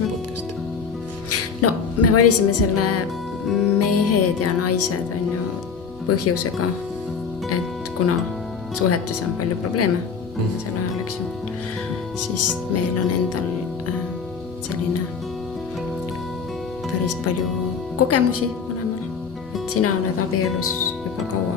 podcasti? No me valisime selle mehed ja naised on ju põhjusega, et kuna suhetes on palju probleeme selle ajal, eks ju, siis meil on endal selline päris palju kogemusi mõlemal, et sina oled abielus juba kaua.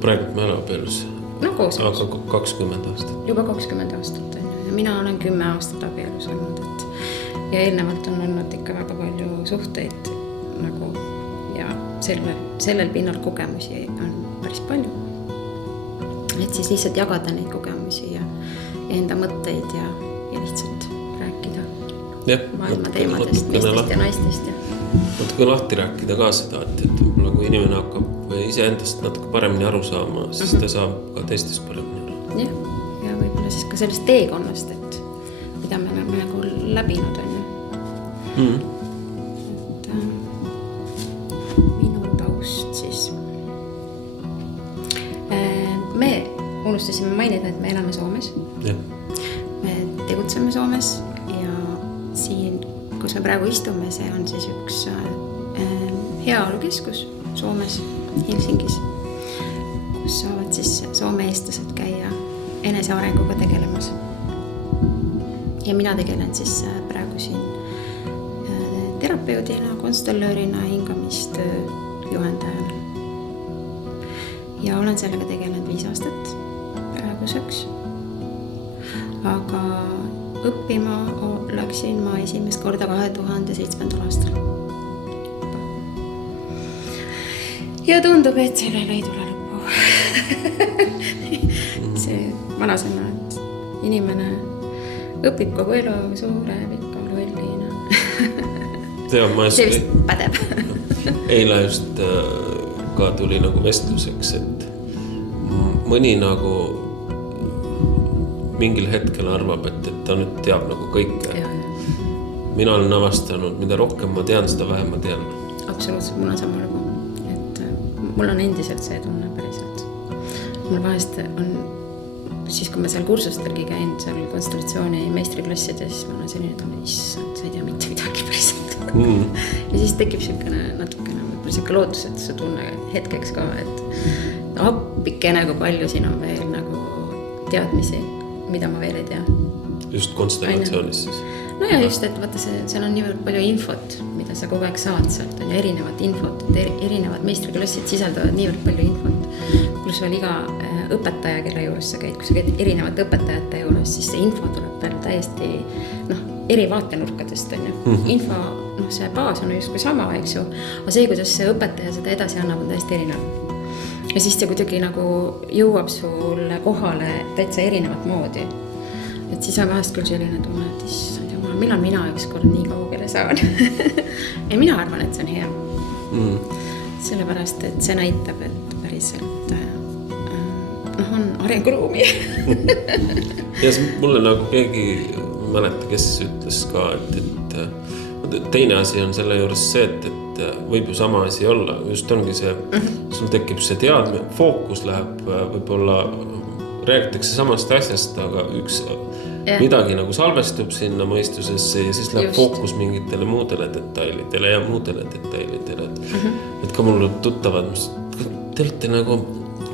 Praegu me oleme abielus. No koos. Aga 20 aastat. Juba 20 aastat on ju, ja mina olen 10 aastat abielus olnud, et ja eelnevalt on olnud ikka väga palju suhteid nagu ja sellel pinnal kogemusi on päris palju. Et siis lihtsalt jagada neid kogemusi ja enda mõtteid ja lihtsalt rääkida maailma teemadest, meestest ja naistest. Natuke lahti rääkida ka seda, et võib-olla kui inimene hakkab iseendast natuke paremini aru saama, siis ta saab ka teistest paremini aru. Ja võib-olla siis ka sellest teekonnast, et mida me oleme nagu läbinud on ju. Et minu taust siis. Me unustasime mainida, et me elame Soomes. Me tegutseme Soomes ja siin, kus me praegu istume, see on siis üks heaolukeskus Soomes, Helsingis, kus saavad siis Soome eestlased käia enesearenguga tegelemas. Ja mina tegelen siis praegu siin terapeudina, konstellöörina, hingamistöö juhendajana. Ja olen sellega tegelenud 5 aastat praeguseks. Aga õppima läksin ma esimest korda 2007. aastal. Ja tundub, et sellele ei tule lõppu. See vanasõna, et inimene õpib kogu elu, sureb ikka lollina. See vist pädeb. Eile just ka tuli nagu vestluseks, et mõni nagu mingil hetkel arvab, et ta nüüd teab nagu kõike. Mina olen avastanud, mida rohkem ma tean, seda vähem ma tean. Absoluutselt, mul on sama lugu. Et mul on endiselt see tunne päriselt. Mul vahest on, siis kui ma seal kursustelgi käin, seal konstellatsiooni meistriklassides, siis ma olen selline tunne, issand, sa ei tea mitte midagi päriselt. Ja siis tekib natukene võib-olla lootusetuse tunne hetkeks ka, et appikene, kui palju siin on veel nagu teadmisi, mida ma veel ei tea. Just konstellatsioonis siis. No ja just, et vaata, seal on niivõrd palju infot, mida sa kogu aeg saad sealt, on ju erinevat infot, erinevad meistriklassid sisaldavad niivõrd palju infot, pluss veel iga õpetaja, kelle juures sa käid, kui sa käid erinevate õpetajate juures, siis see info tuleb veel täiesti eri vaatenurkadest on ju. Info, see baas on just kui sama, eks ju, aga see, kuidas see õpetaja seda edasi annab, on täiesti erinev. Ja siis see kuidagi nagu jõuab sulle kohale täitsa erinevat moodi. Et siis on vahest küll selline tunne, et issand jumal, millal mina ükskord nii kaugele saan. Ja mina arvan, et see on hea. Sellepärast, et see näitab, et päriselt on arenguruumi. Ja mulle nagu keegi mäleta, kes ütles ka, et teine asi on selle juures see, et võib ju sama asi olla. Just ongi see, sul tekib see teadme, fookus läheb võib-olla, räägitakse samast asjast, aga üks midagi nagu salvestub sinna mõistusesse ja siis läheb fookus mingitele muudele detailidele ja muudele detailidele. Et ka mul tuttavad, te olete nagu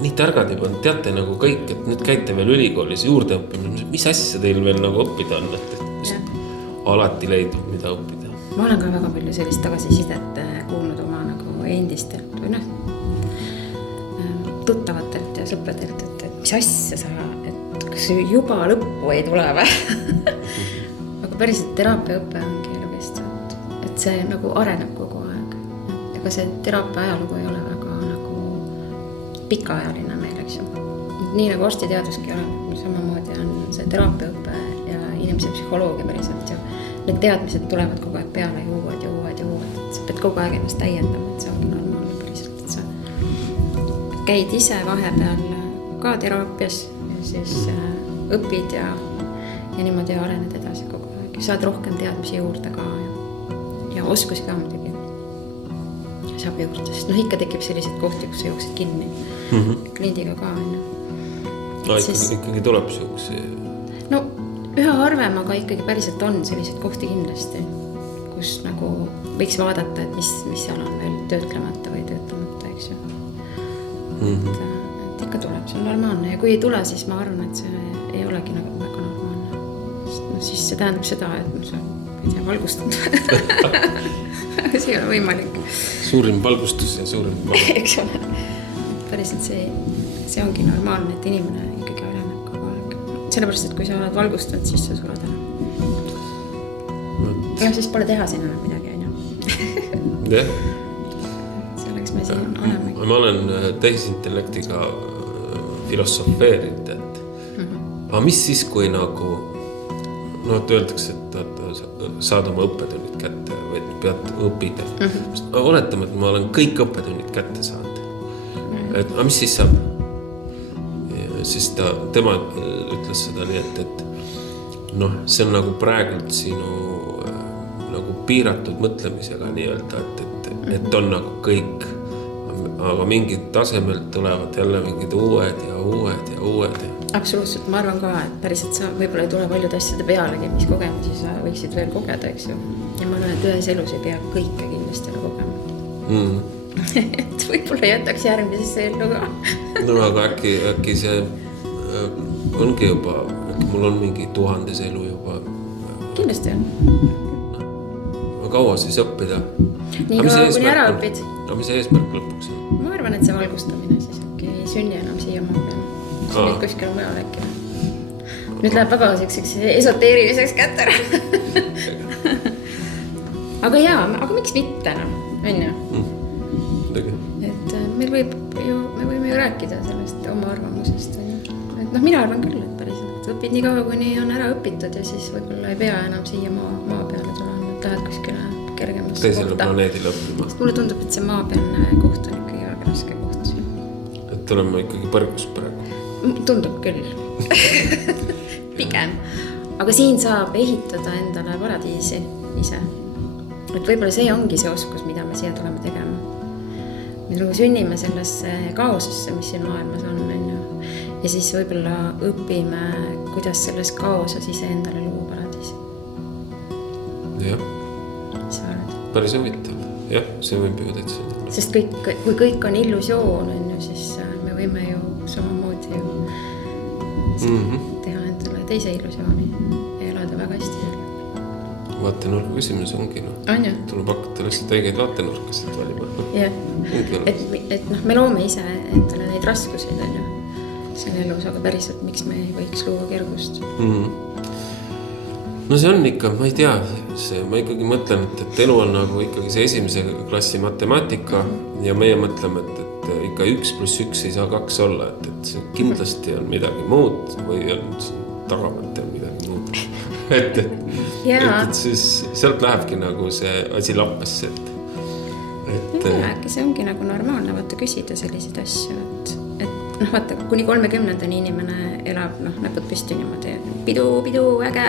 nii targad juba, teate nagu kõik, et nüüd käite veel ülikoolis juurde õppima. Mis asja teil veel nagu õppida on, et alati leidub, mida õppida. Ma olen ka väga palju sellist tagasisidet kuulnud oma nagu endistelt või tuttavatelt ja sõpradelt, et mis asja sa, et kas juba lõppu ei tule või? Aga päriselt teraapiaõpe ongi elukestvat, et see nagu areneb kogu aeg. Ega see teraapia ajalugu ei ole väga nagu pikaajaline meil, eks ju. Nii nagu arstiteaduski on, samamoodi on see teraapiaõpe ja inimese psühholoogia päriselt ja need teadmised tulevad kogu aeg peale ja uued. Sa pead kogu aeg ennast täiendama, et see ongi normaalne päriselt, et sa käid ise vahepeal ka teraapias ja siis õpid ja niimoodi arened edasi kogu aeg. Saad rohkem teadmisi juurde ka ja oskusi ka muidugi saab juurde, sest ikka tekib sellised kohti, kus sa jooksid kinni kliendiga ka. Ikkagi tuleb siuksi? No üha harvem, aga ikkagi päriselt on selliseid kohti kindlasti, kus nagu võiks vaadata, et mis seal on veel töötlemata või töötlemata, eks ju. Et ikka tuleb, see on normaalne ja kui ei tule, siis ma arvan, et see ei olegi nagu väga normaalne. Siis see tähendab seda, et sa ei tea, valgustanud. See ei ole võimalik. Suurim valgustus ja suurim valgustus. Eks ole. Päriselt see ongi normaalne, et inimene ikkagi areneb kogu aeg. Sellepärast, et kui sa oled valgustanud, siis sa sulad ära. Ja siis pole teha siin enam midagi, on ju. Jah. Selleks me siin olemegi. Ma olen tehisintellektiga filosofeerinud, et aga mis siis, kui nagu et öeldakse, et saad oma õppetunnid kätte või et pead õppida. Oletame, et ma olen kõik õppetunnid kätte saanud. Et mis siis saab? Ja siis tema ütles seda nii, et see on nagu praegult sinu nagu piiratud mõtlemisega nii-öelda, et on nagu kõik, aga mingid tasemelt tulevad jälle mingid uued ja uued ja uued. Absoluutselt, ma arvan ka, et päriselt sa võib-olla ei tule paljude asjade pealegi, mis kogemusi sa võiksid veel kogeda, eks ju. Ja ma arvan, et ühes elus ei pea kõike kindlasti kogema. Et võib-olla jätaks järgmisesse ellu ka. No aga äkki see ongi juba, äkki mul on mingi 1000 elu juba. Kindlasti on. Kaua siis õppida? Nii kaua, kuni ära õpid. Aga mis eesmärk lõpuks on? Ma arvan, et see valgustamine siis äkki ei sünni enam siia maa peale. See nüüd kuskil mujal äkki. Nüüd läheb väga selliseks esoteeriliseks kätte ära. Aga jaa, aga miks mitte enam, on ju? Et me võime ju rääkida sellest oma arvamusest. Et mina arvan küll, et päriselt õpid nii kaua, kuni on ära õpitud ja siis võib-olla ei pea enam siia maa peale tulema. Lähed kuskile kergemasse teisele planeedile õppima. Mulle tundub, et see maapealne koht on ikkagi väga raske koht. Et oleme ikkagi põrgus praegu. Tundub küll. Pigem. Aga siin saab ehitada endale paradiisi ise. Et võib-olla see ongi see oskus, mida me siia tuleme tegema. Me nagu sünnime sellesse kaosesse, mis siin maailmas on. Ja siis võib-olla õpime, kuidas selles kaoses ise endale luua paradiisi. Jah. Päris huvitav. Jah, see võib ju täitsa. Sest kui kõik on illusioon, siis me võime ju samamoodi teha endale teise illusiooni ja elada väga hästi seal. Vaatenurga küsimus ongi. On ju? Tuleb hakata lihtsalt õigeid vaatenurkasid valima. Jah. Et me loome ise endale neid raskusid, on ju. Selle elus, aga päriselt, miks me ei võiks luua kergust? No see on ikka, ma ei tea, ma ikkagi mõtlen, et elu on nagu ikkagi see esimese klassi matemaatika ja meie mõtleme, et ikka 1 + 1 ei saa 2 olla, et see kindlasti on midagi muud või on tagamata midagi muud. Et siis sealt lähebki nagu see asi lappesse, äkki see ongi nagu normaalne vaata küsida selliseid asju, et vaata, kuni 30-ndani inimene elab, näpud püsti niimoodi, pidu, äge,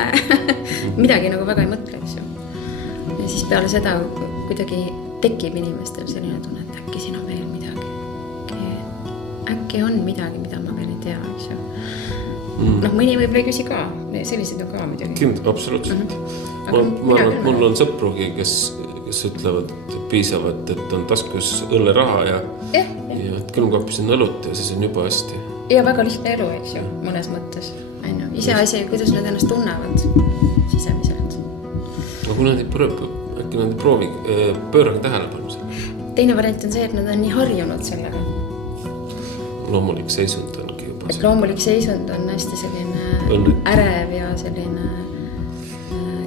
midagi nagu väga ei mõtle, eks ju. Ja siis peale seda kuidagi tekib inimestel selline tunne, et äkki siin on veel midagi. Äkki on midagi, mida ma veel ei tea, eks ju. Mõni võib ei küsi ka, sellised on ka midagi. Absoluutselt. Ma arvan, et mul on sõprugi, kes ütlevad, et piisavad, et on taskus õlleraha ja külmkapis on õlut ja siis on juba hästi. Ja väga lihtne elu, eks ju, mõnes mõttes. Ise asi, kuidas nad ennast tunnevad sisemiselt. Aga kui nad ei proovi, pööragi tähelepanu selle. Teine variant on see, et nad on nii harjunud sellega. Loomulik seisund ongi juba see. Loomulik seisund on hästi selline ärev ja selline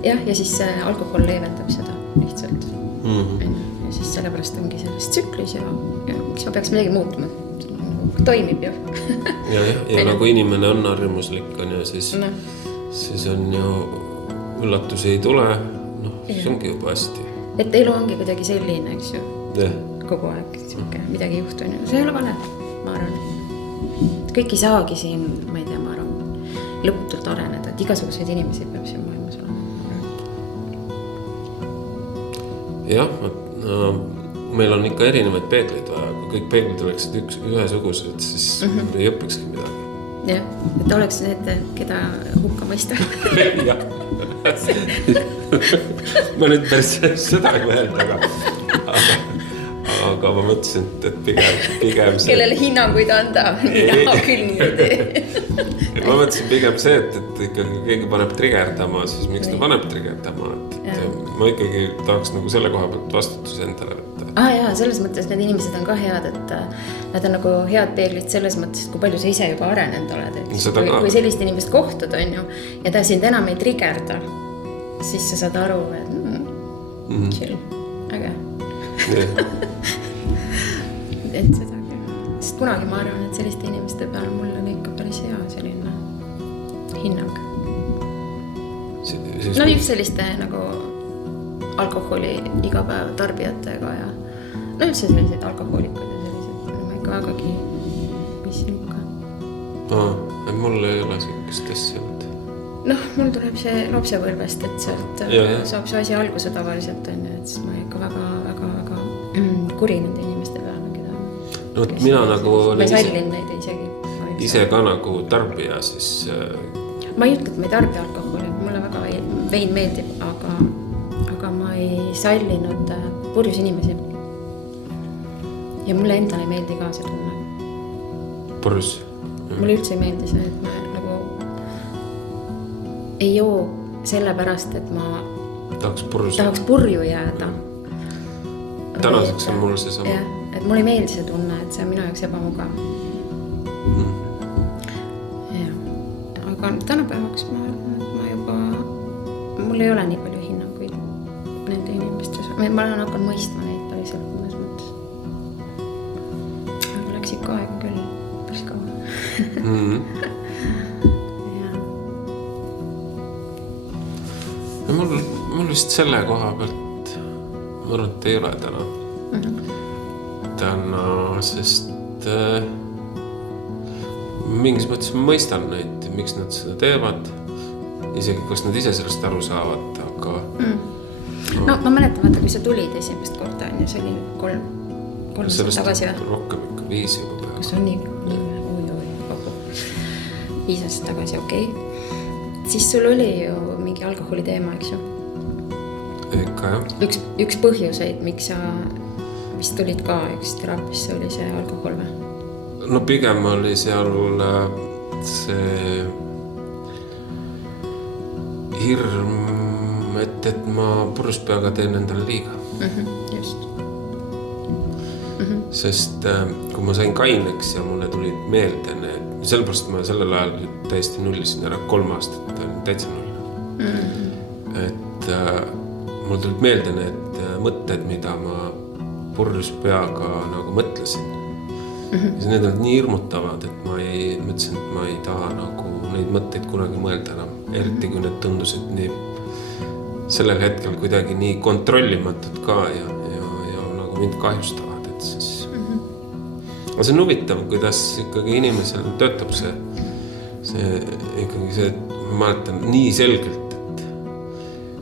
ja siis alkohol leevendab seda lihtsalt. Ja siis sellepärast ongi selles tsüklis ja miks ma peaks midagi muutma? Toimib ju. Ja nagu inimene on harjumuslik, siis on ju üllatusi ei tule, see ongi juba hästi. Et elu ongi kuidagi selline, eks ju, kogu aeg midagi juhtu on ju. See ei ole vale, ma arvan. Kõik ei saagi siin, ma ei tea, ma arvan, lõputult areneda, et igasuguseid inimesi peab siin maailmas olema. Jah, meil on ikka erinevaid peegleid vaja, kui kõik peeglid oleksid ühesugused, siis ei õpikski midagi. jah, et oleks need, keda hukka mõista. jah. ma nüüd päris seda ei mõelda, aga ma mõtlesin, et pigem see... Kellele hinnanguid anda, mina küll nii ei tee. Ma mõtlesin pigem see, et ikkagi keegi paneb trigerdama, siis miks ta paneb trigerdama, et ma ikkagi tahaks nagu selle koha pealt vastutuse endale võtta. Jaa, selles mõttes need inimesed on ka head, et nad on nagu head peeglid selles mõttes, kui palju sa ise juba arenenud oled. Kui sellist inimest kohtud on ju, ja ta sind enam ei trigerda, siis sa saad aru, et chill, äge. Et seda küll. Sest kunagi ma arvan, et selliste inimeste peale mul on ikka päris hea selline hinnang. No just selliste nagu alkoholi igapäev tarbijatega ja no üldse sellised alkohoolikud ja sellised, ma ikka vägagi viisin ikka. Mul ei ole sellist asja. Noh, mul tuleb see lapsepõlvest, et sealt saab see asi alguse tavaliselt on, et siis ma ikka väga kuri nende inimeste peale, keda... No mina nagu olen sallin neid isegi. Ise ka nagu tarbija, siis... Ma ei ütle, et ma ei tarbi alkoholi, mulle väga vein meeldib, aga ma ei sallinud purjus inimesi. Ja mulle endale ei meeldi ka see tunne. Purjus? Mulle üldse ei meeldi see, et ma nagu ei joo sellepärast, et ma tahaks purju jääda. Tänaseks on mul see sama. Jah, et mulle ei meeldi see tunne, et see on minu jaoks ebamugav. Aga tänapäevaks ma arvan, et ma juba... Mul ei ole nii palju hinnanguid nende inimestes. Ma olen hakanud mõistma neid päriselt mõnes mõttes. Aga läks ikka aega küll päris kaua. Mul vist selle koha pealt ma arvan, et ei ole täna, sest mingis mõttes ma mõistan neid, miks nad seda teevad, isegi kas nad ise sellest aru saavad, aga... No ma mäletan, vaata, kui sa tulid esimest korda, see oli 3 aastat tagasi või? Rohkem ikka 5 juba peale. Kas on nii? 5 aastat tagasi, okei. Siis sul oli ju mingi alkoholi teema, eks ju? Ikka, jah. Üks põhjuseid, miks sa vist tulid ka üks teraapisse, oli see alkohol või? No pigem oli seal see hirm, et ma purjus peaga teen endale liiga. Just. Sest kui ma sain kaineks ja mulle tulid meelde need, sellepärast ma sellel ajal täiesti nullisin ära 3 aastat, täitsa null. Et mul tulid meelde need mõtted, mida ma purjus peaga nagu mõtlesin. Ja need on nii hirmutavad, et ma mõtlesin, et ma ei taha nagu neid mõtteid kunagi mõelda enam. Eriti kui need tundusid nii sellel hetkel kuidagi nii kontrollimatud ka ja nagu mind kahjustavad, et siis... Aga see on huvitav, kuidas ikkagi inimesel töötab see ikkagi see, ma mäletan nii selgelt,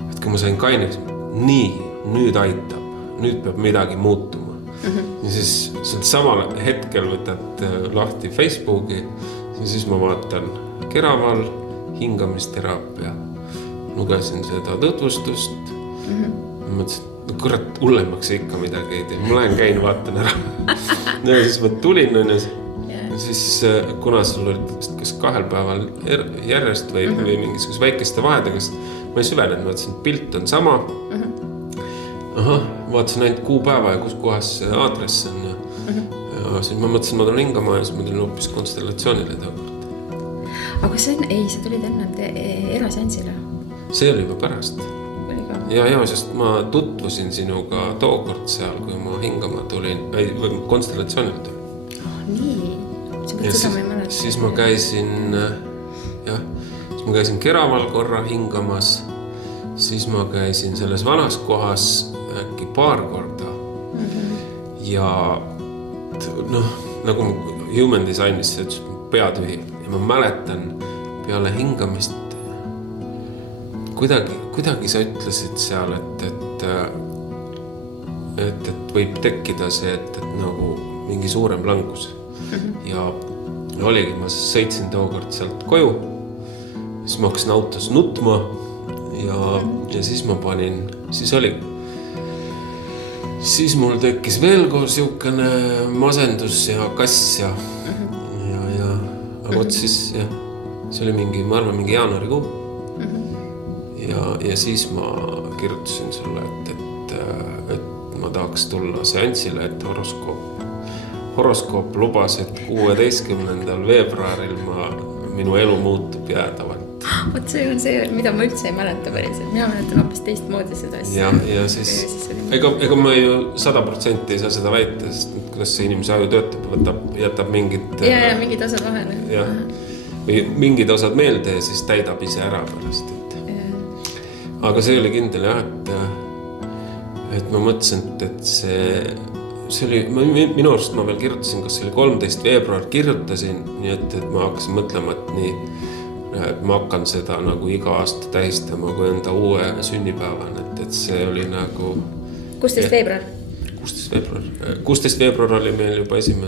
et kui ma sain kaineks, nüüd aitab, nüüd peab midagi muutuma. Ja siis samal hetkel võtad lahti Facebooki ja siis ma vaatan Keraval hingamisteraapia. Lugesin seda tutvustust. Ma mõtlesin, no kurat, hullemaks ikka midagi ei tee. Ma lähen käin, vaatan ära. Ja siis ma tulin ja siis kuna sul olid kas 2 päeval järjest või mingisuguse väikeste vahedega, ma ei süvenenud, mõtlesin, et pilt on sama. Vaatasin ainult kuupäeva ja kus kohas see aadress on ja siis ma mõtlesin, ma tulen hingama ja siis ma tulin hoopis konstellatsioonile tookord. Aga see tulid enne eraseansile? See oli juba pärast. Ja, sest ma tutvusin sinuga tookord seal, kui ma hingama tulin, või konstellatsioonile tulin. Nii, seda ma ei mäleta. Siis ma käisin Keraval korra hingamas, siis ma käisin selles vanas kohas äkki 2 korda. Ja nagu human design'is see ütles, peatühi. Ja ma mäletan peale hingamist, kuidagi sa ütlesid seal, et võib tekkida see, et nagu mingi suurem langus. Ja oligi, ma sõitsin tookord sealt koju, siis ma hakkasin autos nutma ja siis ma panin, siis mul tekkis veel siukene masendus ja kass ja aga vot siis jah, see oli mingi, ma arvan, mingi jaanuarikuu ja siis ma kirjutasin sulle, et ma tahaks tulla seansile, et horoskoop lubas, et 16. veebruaril minu elu muutub jäädavalt. Vot see on see, mida ma üldse ei mäleta päriselt. Mina mäletan hoopis teistmoodi seda asja. Ja siis ega ma ju 100% ei saa seda väita, sest kuidas see inimese aju töötab, jätab mingid... Ja mingid osad vahele. Ja, või mingid osad meelde ja siis täidab ise ära pärast. Aga see oli kindel jah, et ma mõtlesin, et see oli, minu arust ma veel kirjutasin, kas see oli 13. veebruar, kirjutasin, nii et ma hakkasin mõtlema, et ma hakkan seda nagu iga aasta tähistama kui enda uue sünnipäevana, et see oli nagu... 16. veebruar? 16. veebruar oli meil juba esimene